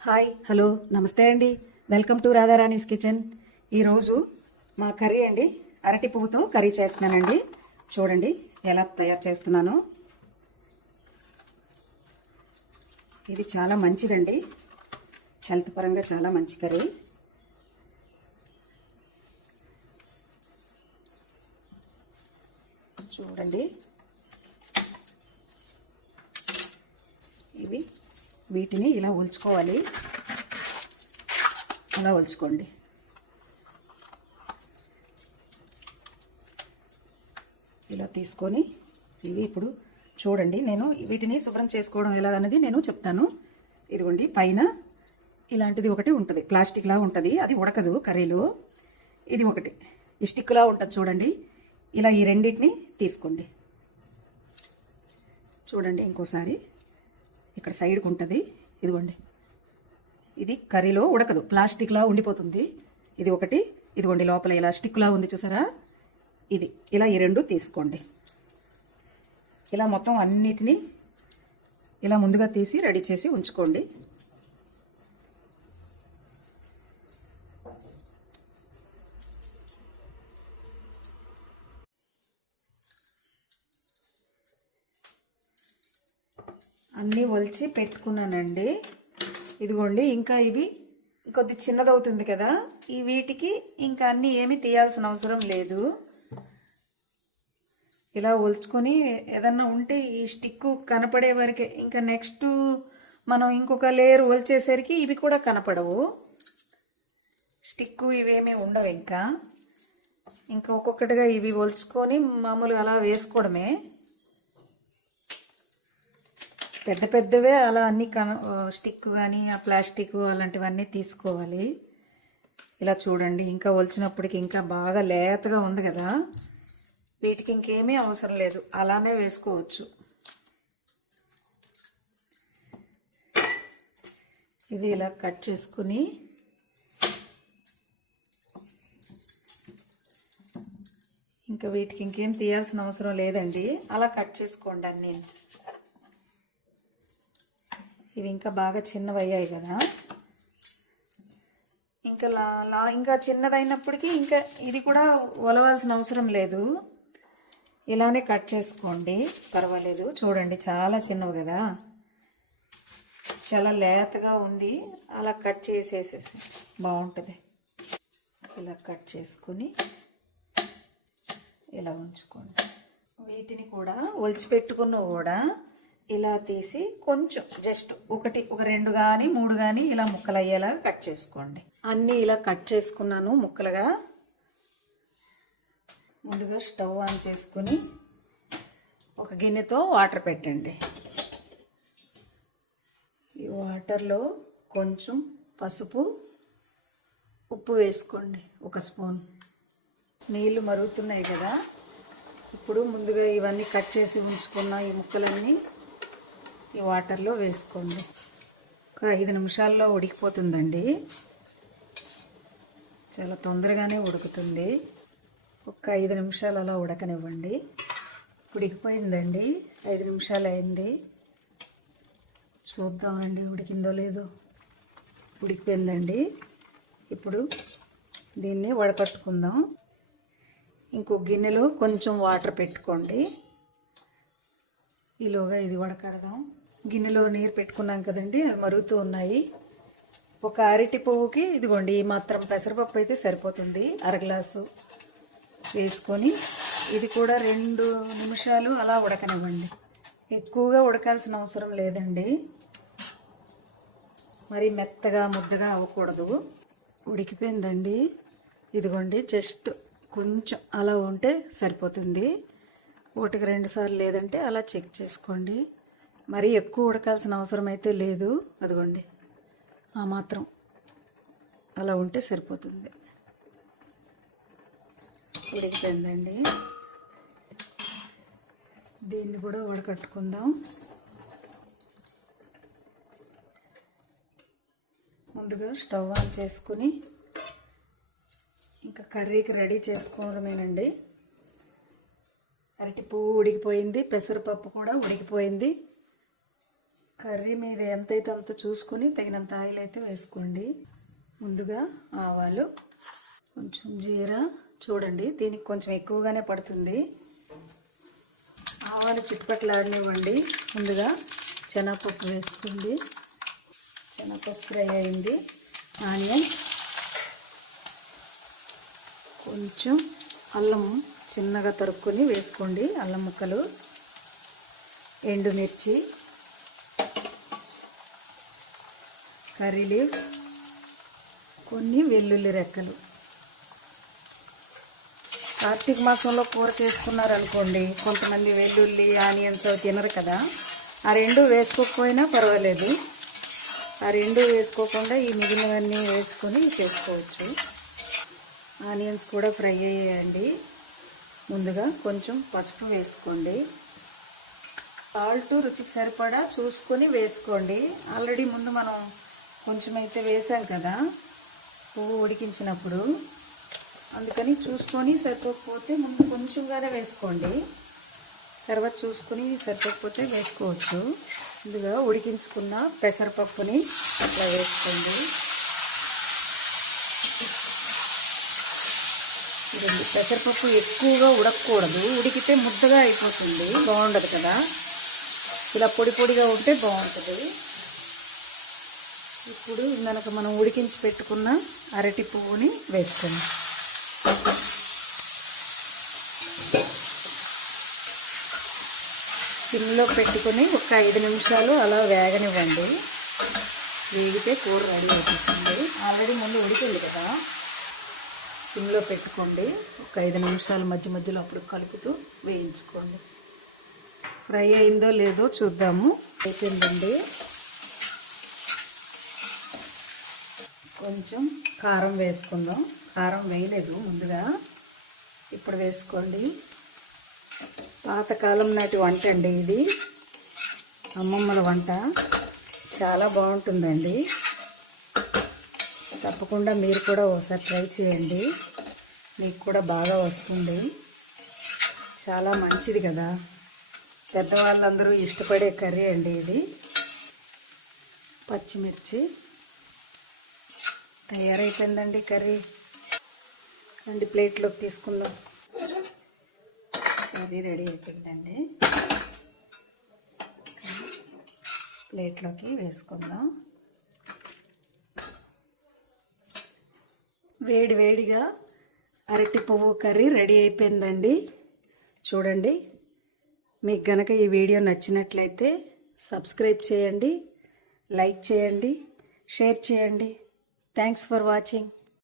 Hi. Hello నమస్తే అండి. Welcome to Radharani's kitchen. ఈరోజు మా కర్రీ అండి. అరటి పువ్వుతో కర్రీ చేస్తున్నానండి. చూడండి ఎలా తయారు చేస్తున్నాను. ఇది చాలా మంచిదండి. హెల్త్ పరంగా చాలా మంచి కర్రీ చూడండి ఇవి వీటిని ఇలా ఒలుచుకోవాలి. అలా ఒలుచుకోండి. ఇలా తీసుకొని ఇవి ఇప్పుడు చూడండి నేను వీటిని శుభ్రం చేసుకోవడం ఎలాగన్నది నేను చెప్తాను. ఇదిగోండి పైన ఇలాంటిది ఒకటి ఉంటుంది ప్లాస్టిక్లా ఉంటుంది అది ఉడకదు కర్రీలో. ఇది ఒకటి ఈ స్టిక్లా ఉంటుంది చూడండి ఇలా ఈ రెండింటిని తీసుకోండి. చూడండి ఇంకోసారి ఇక్కడ సైడ్కి ఉంటుంది. ఇదిగోండి. ఇది కర్రీలో ఉడకదు. ప్లాస్టిక్లా ఉండిపోతుంది. ఇది ఒకటి. ఇదిగోండి లోపల ఇలా స్టిక్లా ఉంది చూసారా? ఇది. ఇలా ఈ రెండు తీసుకోండి. ఇలా మొత్తం అన్నిటినీ ఇలా ముందుగా తీసి రెడీ చేసి ఉంచుకోండి. అన్నీ ఒలిచి పెట్టుకున్నానండి. ఇదిగోండి ఇంకా ఇవి కొద్ది చిన్నదవుతుంది కదా ఈ వీటికి ఇంకా అన్నీ ఏమీ తీయాల్సిన అవసరం లేదు. ఇలా ఒలుచుకొని ఏదన్నా ఉంటే ఈ స్టిక్ కనపడే వరకే ఇంకా నెక్స్ట్ మనం ఇంకొక లేయర్ ఒలిచేసరికి ఇవి కూడా కనపడవు. స్టిక్ ఇవేమీ ఉండవు ఇంకా. ఇంకా ఒక్కొక్కటిగా ఇవి ఒలుచుకొని మామూలు అలా వేసుకోవడమే. పెద్ద పెద్దవే అలా అన్ని కన స్టిక్ కానీ ఆ ప్లాస్టిక్ అలాంటివన్నీ తీసుకోవాలి. ఇలా చూడండి ఇంకా ఒలిచినప్పటికి ఇంకా బాగా లేతగా ఉంది కదా. వీటికి ఇంకేమీ అవసరం లేదు అలానే వేసుకోవచ్చు. ఇది ఇలా కట్ చేసుకుని ఇంకా వీటికి ఇంకేం తీయాల్సిన అవసరం లేదండి. అలా కట్ చేసుకోండి అన్నీ. ఇవి ఇంకా బాగా చిన్నవి అయ్యాయి కదా. ఇంకా లా లా ఇంకా చిన్నదైనప్పటికీ ఇంకా ఇది కూడా ఒలవాల్సిన అవసరం లేదు. ఇలానే కట్ చేసుకోండి. పర్వాలేదు చూడండి చాలా చిన్నవి కదా. చాలా లేతగా ఉంది. అలా కట్ చేసేసేసి బాగుంటుంది. ఇలా కట్ చేసుకుని ఇలా ఉంచుకోండి. వీటిని కూడా ఒలిచిపెట్టుకున్న కూడా ఇలా తీసి కొంచెం జస్ట్ ఒకటి ఒక రెండు కానీ మూడు కానీ ఇలా ముక్కలు అయ్యేలాగా కట్ చేసుకోండి. అన్నీ ఇలా కట్ చేసుకున్నాను ముక్కలుగా. ముందుగా స్టవ్ ఆన్ చేసుకుని ఒక గిన్నెతో వాటర్ పెట్టండి. ఈ వాటర్లో కొంచెం పసుపు ఉప్పు వేసుకోండి ఒక స్పూన్. నీళ్ళు మరుగుతున్నాయి కదా. ఇప్పుడు ముందుగా ఇవన్నీ కట్ చేసి ఉంచుకున్న ఈ ముక్కలన్నీ ఈ వాటర్లో వేసుకోండి. ఒక ఐదు నిమిషాల్లో ఉడికిపోతుందండి. చాలా తొందరగానే ఉడుకుతుంది. ఒక ఐదు నిమిషాలు అలా ఉడకనివ్వండి. ఉడికిపోయిందండి. ఐదు నిమిషాలు అయింది. చూద్దామండి ఉడికిందో లేదో. ఉడికిపోయిందండి. ఇప్పుడు దీన్ని వడకట్టుకుందాం. ఇంకో గిన్నెలో కొంచెం వాటర్ పెట్టుకోండి. ఈలోగా ఇది వడకడదాం. గిన్నెలో నీరు పెట్టుకున్నాం కదండి అవి మరుగుతూ ఉన్నాయి. ఒక అరటి పువ్వుకి ఇదిగోండి ఈ మాత్రం పెసరపప్పు అయితే సరిపోతుంది. అర గ్లాసు వేసుకొని ఇది కూడా రెండు నిమిషాలు అలా ఉడకనివ్వండి. ఎక్కువగా ఉడకాల్సిన అవసరం లేదండి. మరి మెత్తగా ముద్దగా అవ్వకూడదు. ఉడికిపోయిందండి. ఇదిగోండి జస్ట్ కొంచెం అలా ఉంటే సరిపోతుంది. ఒకటికి రెండు సార్లు లేదంటే అలా చెక్ చేసుకోండి. మరీ ఎక్కువ ఉడకాల్సిన అవసరం అయితే లేదు. అదిగోండి. ఆ మాత్రం అలా ఉంటే సరిపోతుంది. ఉడికిపోయిందండి. దీన్ని కూడా ఉడకట్టుకుందాం ముందుగా స్టవ్ ఆన్ చేసుకుని ఇంకా కర్రీకి రెడీ చేసుకోవడమేనండి. అరటి పువ్వు ఉడికిపోయింది పెసరపప్పు కూడా ఉడికిపోయింది. కర్రీ మీద ఎంతైతే అంత చూసుకొని తగినంత ఆయిల్ అయితే వేసుకోండి. ముందుగా ఆవాలు కొంచెం జీరా చూడండి దీనికి కొంచెం ఎక్కువగానే పడుతుంది. ఆవాలు చిట్పట్లాడనివ్వండి. ముందుగా శనగపప్పు వేసుకోండి. శనగపప్పు ఫ్రై అయింది. ఆనియన్ కొంచెం అల్లం చిన్నగా తరుక్కొని వేసుకోండి అల్లం ముక్కలు ఎండుమిర్చి కర్రీ లీవ్స్ కొన్ని వెల్లుల్లి రెక్కలు. కార్తీక మాసంలో కూర చేసుకున్నారనుకోండి కొంతమంది వెల్లుల్లి ఆనియన్స్ అవి తినరు కదా. ఆ రెండు వేసుకోకపోయినా పర్వాలేదు. ఆ రెండు వేసుకోకుండా ఈ మిగిలినవన్నీ వేసుకొని చేసుకోవచ్చు. ఆనియన్స్ కూడా ఫ్రై అయ్యాయండి. ముందుగా కొంచెం పసుపు వేసుకోండి. సాల్ట్ రుచికి సరిపడా చూసుకొని వేసుకోండి. ఆల్రెడీ ముందు మనం కొంచెం అయితే వేసాం కదా పువ్వు ఉడికించినప్పుడు. అందుకని చూసుకొని సరిపోకపోతే ముందు కొంచెంగానే వేసుకోండి. తర్వాత చూసుకొని సరిపోకపోతే వేసుకోవచ్చు. ముందుగా ఉడికించుకున్న పెసరపప్పుని అట్లా వేసుకోండి. ఇదండి పెసరపప్పు ఎక్కువగా ఉడకకూడదు. ఉడికితే ముద్దగా అయిపోతుంది. బాగుండదు కదా? ఇలా పొడి పొడిగా ఉంటే బాగుంటుంది. ఇప్పుడు మనకు మనం ఉడికించి పెట్టుకున్న అరటి పువ్వుని వేసుకోండి సిమ్లో పెట్టుకొని ఒక ఐదు నిమిషాలు అలా వేగనివ్వండి. వేగితే కూర రెడీ అయిపోతుంది. ఆల్రెడీ ముందు ఉడికింది కదా? సిమ్లో పెట్టుకోండి. ఒక ఐదు నిమిషాలు మధ్య మధ్యలో అప్పుడు కలుపుతూ వేయించుకోండి. ఫ్రై అయిందో లేదో చూద్దాము. అయిపోయిందండి. కొంచెం కారం వేసుకుందాం. కారం వేయలేదు ముందుగా. ఇప్పుడు వేసుకోండి. పాతకాలం నాటి వంట అండి ఇది. అమ్మమ్మల వంట. చాలా బాగుంటుందండి. తప్పకుండా మీరు కూడా ఒకసారి ట్రై చేయండి. మీకు కూడా బాగా వస్తుంది. చాలా మంచిది కదా. పెద్దవాళ్ళందరూ ఇష్టపడే కర్రీ అండి ఇది. పచ్చిమిర్చి. తయారైపోయిందండి కర్రీ. రెండు ప్లేట్లోకి తీసుకుందాం. కర్రీ రెడీ అయిపోయిందండి. ప్లేట్లోకి వేసుకుందాం. వేడి వేడిగా అరటి పువ్వు కర్రీ రెడీ అయిపోయిందండి. చూడండి. మీకు గనక ఈ వీడియో నచ్చినట్లయితే సబ్స్క్రైబ్ చేయండి లైక్ చేయండి షేర్ చేయండి. Thanks for watching.